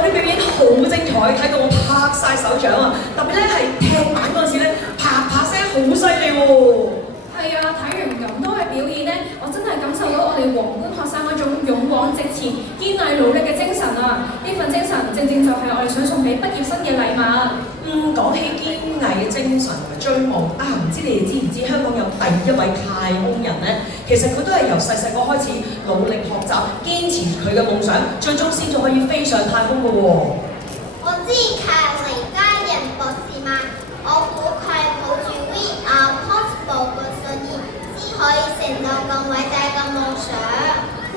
我哋表演好精彩，睇到我拍晒手掌啊！特別咧係踢板嗰陣時咧，啪啪聲好犀利喎。係啊，睇完咁多嘅表演咧，我真係感受到我哋皇冠學生嗰種勇往直前、堅毅努力嘅精神啊！呢份精神正正就係我哋想送俾畢業生嘅禮物。講起堅毅嘅精神同埋追夢啊，唔知你哋知唔知香港有第一位太空人咧？其實佢都係由細細個開始努力學習，堅持佢嘅夢想，最終先至可以飛上太空嘅喎。我知強尼家人博士嘛，我估佢抱住 We are possible 嘅信念，先可以成就咁偉大嘅夢想。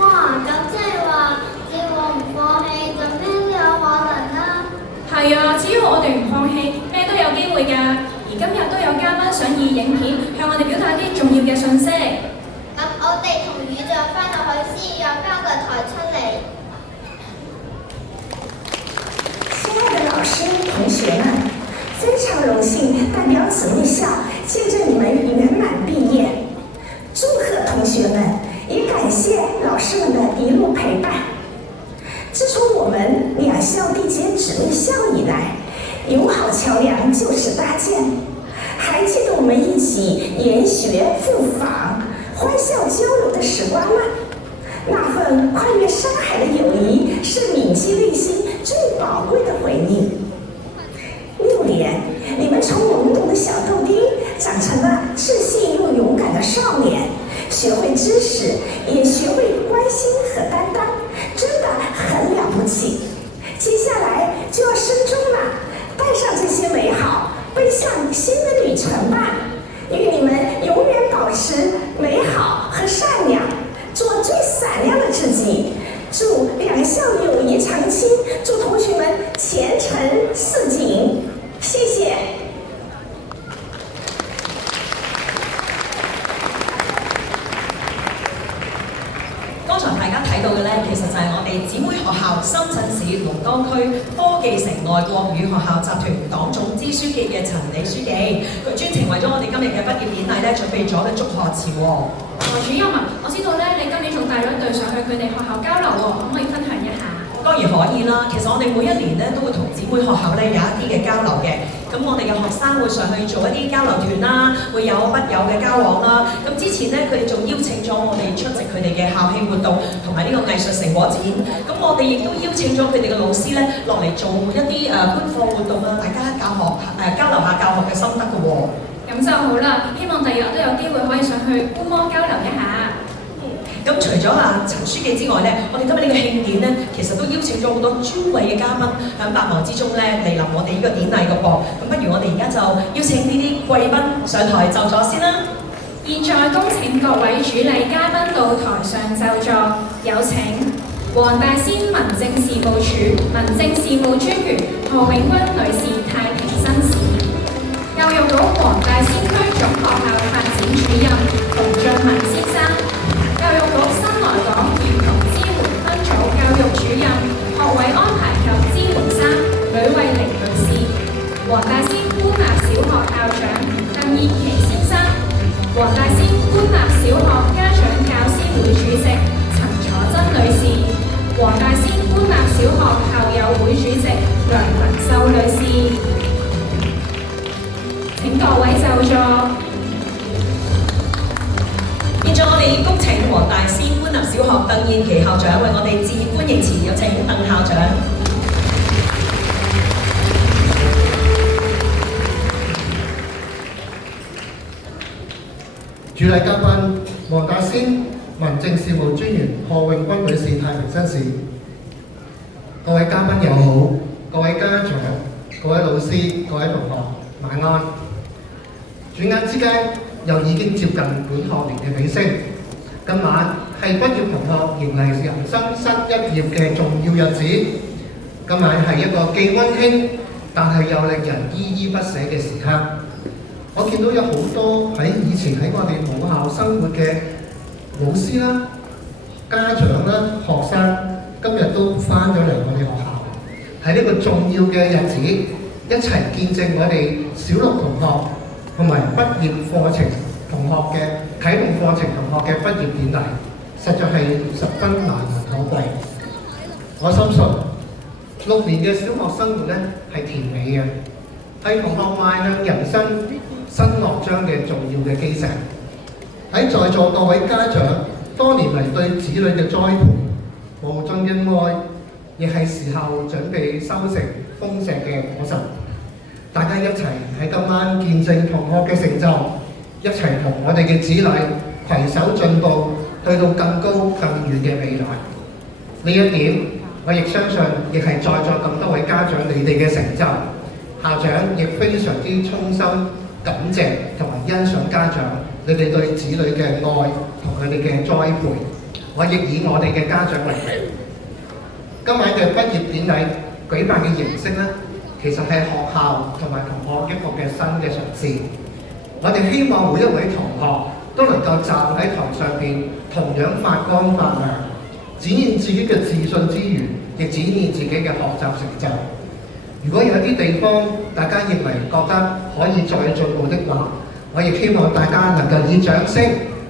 哇！咁即係話，只要我唔放棄，就咩都有可能啦。係啊，只要我哋唔放棄，咩都有機會㗎。而今日都有嘉賓想以影片向我哋表達啲重要嘅信息。咁我哋同宇象翻落去先，讓交個台出嚟。亲爱的老师、同学们，非常荣幸代表姊妹校见证你们圆满毕业。祝贺同学们，也感谢老师们的一路陪伴。自从我们两校缔结姊妹校以来，友好桥梁就此搭建。还记得我们一起研学赴访、欢笑交流的时光吗？那份跨越山海的友谊是铭记内心最宝贵的回忆。6年，你们从懵懂的小豆丁长成了自信又勇敢的少年，学会知识，也学会关心和担当，真的很了不起。接下来就要升中了，带上这些美好，奔向新的旅程吧。愿你们永远保持美好和善良，做最闪亮的自己。祝两校友谊长青，祝同学们前程似锦。谢谢。剛才大家睇到嘅咧，其實就係我哋姊妹學校深圳市龍崗區科技城外國語學校集團黨總支書記嘅陳李書記，佢專程為咗我哋今日嘅畢業典禮咧準備咗嘅祝賀詞喎。主任啊，我知道咧，你今年仲帶咗一隊上去佢哋學校交流喎，可唔可以分享一下？當然可以啦，其實我哋每一年咧都會同姊妹學校咧有一啲嘅交流嘅。咁我哋嘅學生會上去做一啲交流團啦，會有筆友嘅交往啦。咁之前咧，佢哋仲邀請咗我哋出席佢哋嘅校慶活動同埋呢個藝術成果展。咁我哋亦都邀請咗佢哋嘅老師咧落嚟做一啲官課活動啊，大家交流下教學嘅心得嘅喎。咁就好啦，希望第日都有機會可以上去觀摩交流一下。咁除咗陳書記之外咧，我哋今日呢個慶典咧，其實都邀請咗好多尊貴嘅嘉賓喺百忙之中咧嚟臨我哋呢個典禮嘅噃。咁不如我哋而家就邀請呢啲貴賓上台就座先啦。現在恭請各位主禮嘉賓到台上就座，有請黃大仙民政事務處民政事務專員何永君女士太平紳士，教育局黃大仙區總學校發展主任馮俊文先生。教育局新來港兒童支援分組教育主任、學位安排及支援3呂慧玲女士，黃大仙官立小學校長鄧燕琪先生，黃大仙官立小學家長教師會主席陳楚珍女士，黃大仙官立小學校友會主席梁文秀女士。請各位就座。現在我哋恭請黃大仙官立小學鄧燕琪校長為我哋致歡迎詞，有請鄧校長。主禮嘉賓黃大仙民政事務專員何永君女士太平紳士，各位嘉賓友好，各位家長、各位老師、各位同學晚安。轉眼之間又已經接近本學年嘅尾聲，今晚係畢業同學迎嚟人生新一頁嘅重要日子。今晚係一個既溫馨但係又令人依依不捨嘅時刻。我見到有好多喺以前喺我哋母校生活嘅老師啦、家長啦、學生，今日都翻咗嚟我哋學校，喺呢個重要嘅日子，一齊見證我哋小六同學同埋畢業課程同學嘅啟動課程同學嘅畢業典禮，實在係十分難能可貴。我深信6年嘅小學生活咧係甜美嘅，係同學邁向人生新樂章嘅重要嘅基石。喺在座各位家長多年嚟對子女嘅栽培無盡嘅愛，亦係時候準備收成豐碩嘅果實。大家一齊喺今晚見證同學嘅成就，一齊同我哋嘅子女攜手進步，去到更高更遠嘅未來。呢一點，我亦相信，亦係在座咁多位家長你哋嘅成就。校長亦非常之衷心感謝同埋欣賞家長你哋對子女嘅愛同佢哋嘅栽培。我亦以我哋嘅家長為例。今晚嘅畢業典禮舉辦嘅形式咧，其實係學校同埋同學一個嘅新嘅嘗試。我哋希望每一位同學都能夠站喺台上邊，同樣發光發亮，展現自己嘅自信之餘，亦展現自己嘅學習成就。如果有啲地方大家認為覺得可以再進步的話，我亦希望大家能夠以掌聲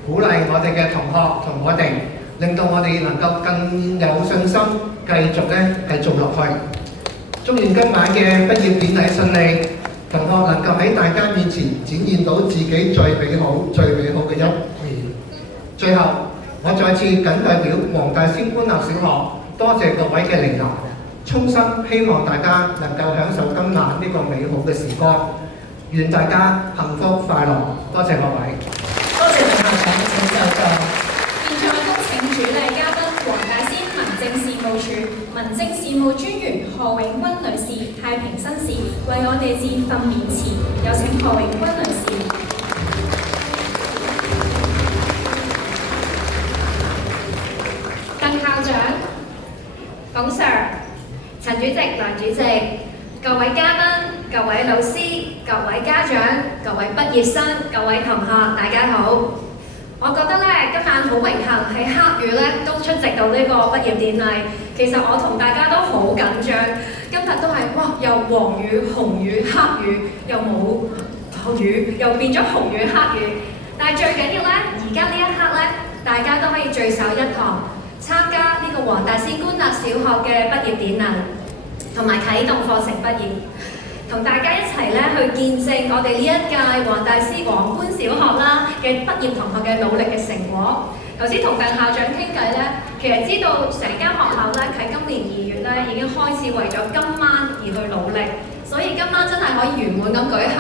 鼓勵我哋嘅同學同我哋，令到我哋能夠更有信心繼續係做落去。祝願今晚嘅畢業典禮順利，同學能夠喺大家面前展現到自己最美好嘅一面。最後，我再次謹代表黃大仙官立小學，多謝各位嘅嚟臨，衷心希望大家能夠享受今晚呢個美好嘅時光。願大家幸福快樂，多謝各位。多謝林校長，請就座。現在恭請主禮嘉賓黃大仙民政事務處民政事務專員何永君女士太平紳士為我哋致訓勉詞，有請何永君女士。鄧校長、董 Sir、陳主席、梁主席、各位嘉賓、各位老師、各位家長、各位畢業生、各位同學，大家好。我覺得今晚好榮幸喺黑雨都出席到呢個畢業典禮。其實我同大家都好緊張，今日都係又黃雨、紅雨、黑雨，又冇雨，又變咗紅雨、黑雨。但係最緊要而家呢一刻大家都可以聚首一堂，參加呢個黃大仙官立小學嘅畢業典禮，同埋啟動課程畢業，同大家一齊去見證我哋呢一屆黃大仙皇冠小學嘅畢業同學嘅努力嘅成果。頭先同鄧校長傾偈其實知道成間學校喺今年2月已經開始為咗今晚而去努力，所以今晚真係可以圓滿咁舉行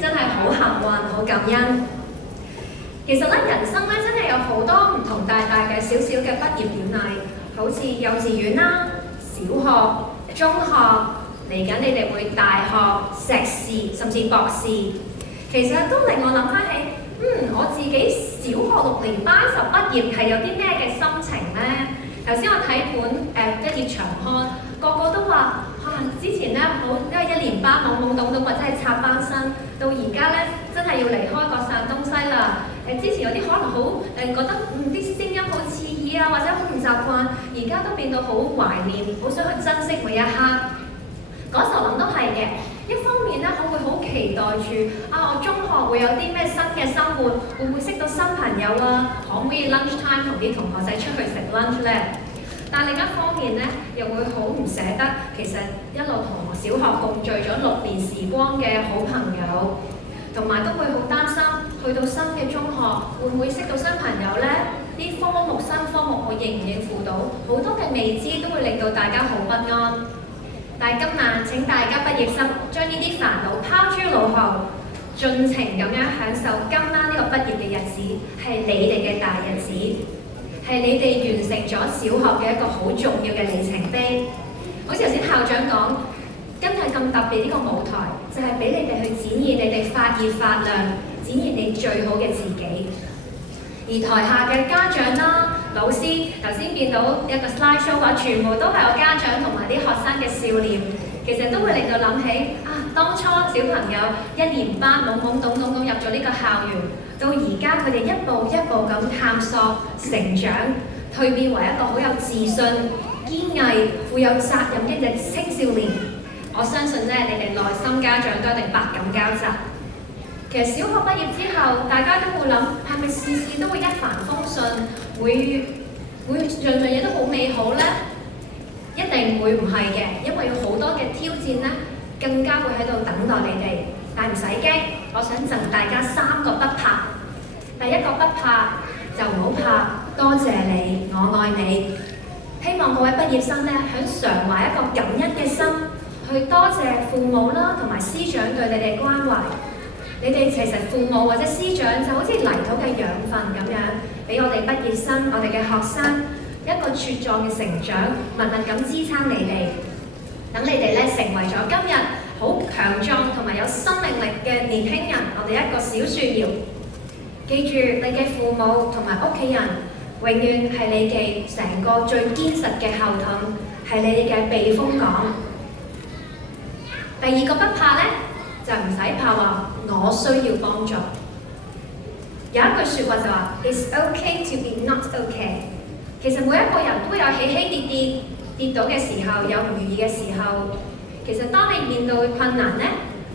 真係好幸運，好感恩。其實人生真係有好多唔同大嘅小小嘅畢業典禮，好似幼稚園啦、小學、中學，嚟緊你哋會大學、碩士甚至博士，其實都令我諗翻起，我自己小學6年班就畢業係有啲咩嘅心情呢？頭先我睇本一頁長刊，個個都話之前好因為1年班懵懵懂懂或者係插班生，到而家真係要離開各散東西啦。之前有啲可能好覺得啲聲音好刺耳啊，或者好唔習慣，而家都變到好懷念，好想去珍惜每一刻。嗰時候諗都係嘅，一方面我會好期待住我中學會有啲咩新嘅生活，會唔會識到新朋友啊？可唔可以 lunch time 同啲同學仔出去食 lunch 呢？但另一方面又會好唔捨得，其實一路同小學共聚咗6年時光嘅好朋友，同埋都會好擔心去到新嘅中學會唔會識到新朋友呢？啲新科目我應唔應付到？好多嘅未知都會令到大家好不安。但係今晚請大家畢業生將呢啲煩惱拋諸腦後，盡情咁樣享受今晚呢個畢業嘅日子，係你哋嘅大日子，係你哋完成咗小學嘅一個好重要嘅里程碑。好似頭先校長講，今日咁特別呢個舞台，就係俾你哋去展現你哋發熱發亮，展現你最好嘅自己。而台下嘅家長啦、老師，頭先見到一個 slide show 話，全部都係我家長同埋啲學生嘅笑臉，其實都會令到諗起當初小朋友1年班懵懵懂懂咁入咗呢個校園，到而家佢哋一步一步咁探索、成長、蛻變為一個好有自信、堅毅、富有責任嘅青少年。我相信你哋內心家長都一定百感交集。其實小學畢業之後，大家都會諗，係咪事事都會一帆風順，會樣樣嘢都好美好呢？一定會唔係嘅，因為有好多嘅挑戰咧，更加會喺度等待你哋。但唔使驚，我想贈大家3個不怕。第一個不怕就唔好怕，多謝你，我愛你。希望各位畢業生咧，響常懷一個感恩嘅心，去多謝父母啦同埋師長對你哋關懷。你哋其實父母或者師長就好似泥土嘅養分咁樣，俾我哋畢業生、我哋嘅學生一個茁壯嘅成長，默默咁支撐你哋，等你哋咧成為咗今日好強壯同埋有生命力嘅年輕人，我哋一個小樹苗。記住，你嘅父母同埋屋企人永遠係你嘅成個最堅實嘅後盾，係你哋嘅避風港。第二個不怕呢，就唔使怕話我需要幫助。有一句説話就話 It's okay to be not okay。其實每一個人都有起起跌跌，跌倒嘅時候，有唔如意嘅時候。其實當你面對困難呢，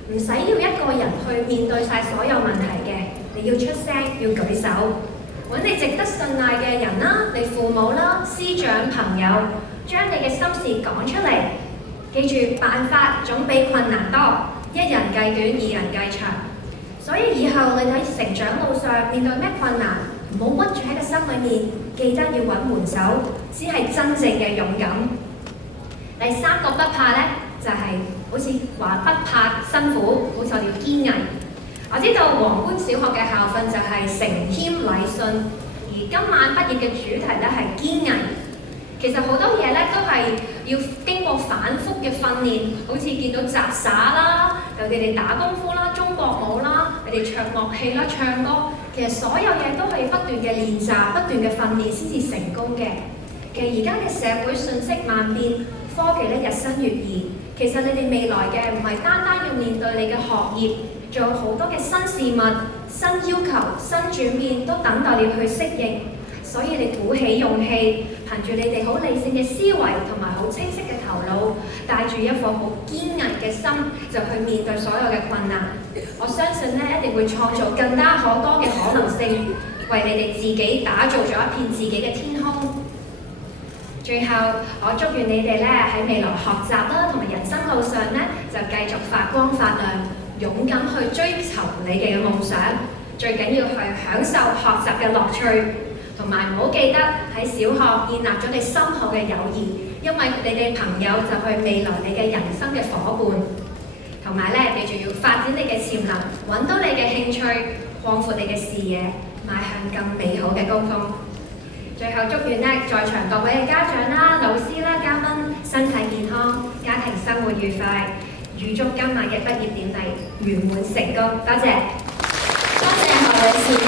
唔使要一個人去面對晒所有問題嘅，你要出聲，要舉手，揾你值得信賴嘅人啦，你父母啦、師長、朋友，將你嘅心事講出嚟。記住，辦法總比困難多，一人計短，二人計長。所以以後你喺成長路上面對咩困難，唔好屈住喺個心裏面，記得要揾援手，先係真正嘅勇敢。第3個不怕呢，就係好似話不怕辛苦，好似我哋要堅毅。我知道皇冠小學嘅校訓就係誠謙禮信，而今晚畢業嘅主題咧係堅毅。其實好多嘢咧都係要經過反覆嘅訓練，好似見到雜耍啦，由你哋打功夫啦、中國舞啦，你哋唱樂器啦、唱歌，其實所有嘢都係不斷嘅練習、不斷嘅訓練先至成功嘅。其實而家嘅社會瞬息萬變，科技咧日新月異，其實你哋未來嘅唔係單單要面對你嘅學業，仲有好多嘅新事物、新要求、新轉變都等待你去適應。所以你鼓起勇氣，憑住你哋好理性嘅思維同埋好清晰嘅頭腦，帶住一顆好堅毅嘅心，就去面對所有嘅困難。我相信咧，一定會創造更加可多嘅可能性，為你哋自己打造咗一片自己嘅天空。最後，我祝願你哋咧喺未來學習啦同埋人生路上咧，就繼續發光發亮，勇敢去追求你哋嘅夢想。最緊要去享受學習嘅樂趣。同埋唔好記得喺小學建立咗你深厚嘅友誼，因為你哋朋友就係未來你嘅人生嘅伙伴。同埋咧，你仲要發展你嘅潛能，揾到你嘅興趣，擴闊你嘅視野，邁向更美好嘅高峰。最後祝願咧在場各位嘅家長啦、老師啦、嘉賓身體健康，家庭生活愉快，預祝今晚嘅畢業典禮圓滿成功。多謝，多謝何女士。